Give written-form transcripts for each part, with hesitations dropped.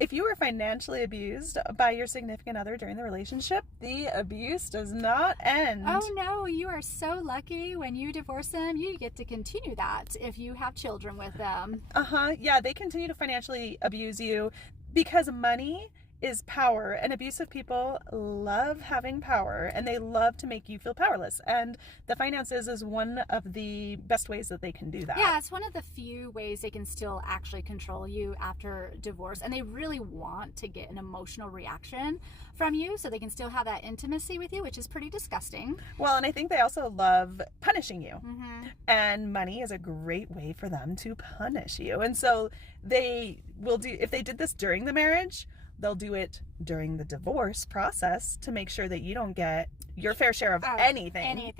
If you were financially abused by your significant other during the relationship, the abuse does not end. Oh no, you are so lucky when you divorce them. You get to continue that if you have children with them. Yeah, they continue to financially abuse you because money is power, and abusive people love having power, and they love to make you feel powerless, and the finances is one of the best ways that they can do that. Yeah, it's one of the few ways they can still actually control you after divorce, and they really want to get an emotional reaction from you so they can still have that intimacy with you, which is pretty disgusting. Well, and I think they also love punishing you, and money is a great way for them to punish you. And so they will do, if they did this during the marriage, they'll do it during the divorce process to make sure that you don't get your fair share of anything.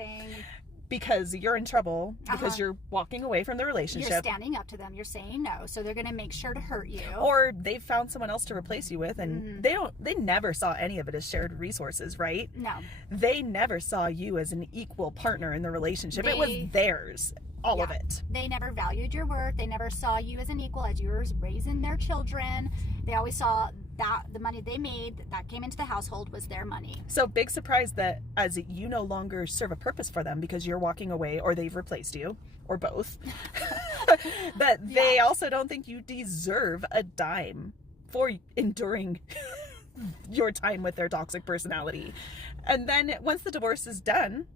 Because you're in trouble, because you're walking away from the relationship. You're standing up to them. You're saying no. So they're going to make sure to hurt you. Or they've found someone else to replace you with, and they never saw any of it as shared resources, right? No. They never saw you as an equal partner in the relationship. It was theirs. All of it. They never valued your worth. They never saw you as an equal as you were raising their children. They always saw that the money they made that came into the household was their money. So big surprise that as you no longer serve a purpose for them because you're walking away or they've replaced you or both, that they also don't think you deserve a dime for enduring your time with their toxic personality. And then once the divorce is done,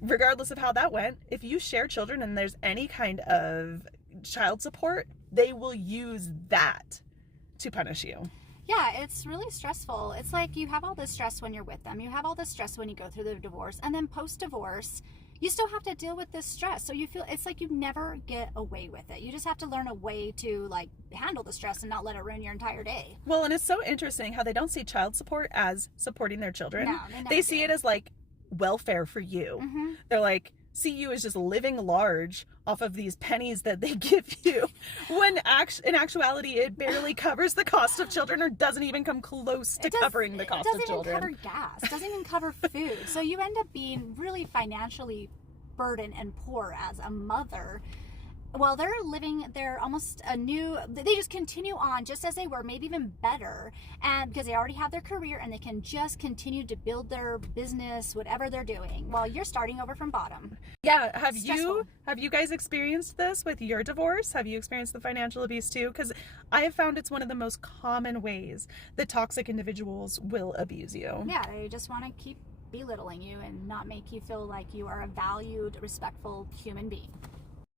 regardless of how that went, if you share children and there's any kind of child support, they will use that to punish you. Yeah, it's really stressful. It's like you have all this stress when you're with them. You have all this stress when you go through the divorce. And then post-divorce, you still have to deal with this stress. So you feel it's like you never get away with it. You just have to learn a way to like handle the stress and not let it ruin your entire day. Well, and it's so interesting how they don't see child support as supporting their children. No, they see it as like welfare for you. They're like, see you as just living large off of these pennies that they give you, when in actuality it barely covers the cost of children or doesn't even come close to covering the cost of children. It doesn't even cover gas, doesn't even cover food. So you end up being really financially burdened and poor as a mother. Well, they're almost they just continue on just as they were, maybe even better, and because they already have their career and they can just continue to build their business, whatever they're doing, while you're starting over from bottom. Yeah, have you guys experienced this with your divorce? Have you experienced the financial abuse too? Because I have found it's one of the most common ways that toxic individuals will abuse you. Yeah, they just want to keep belittling you and not make you feel like you are a valued, respectful human being.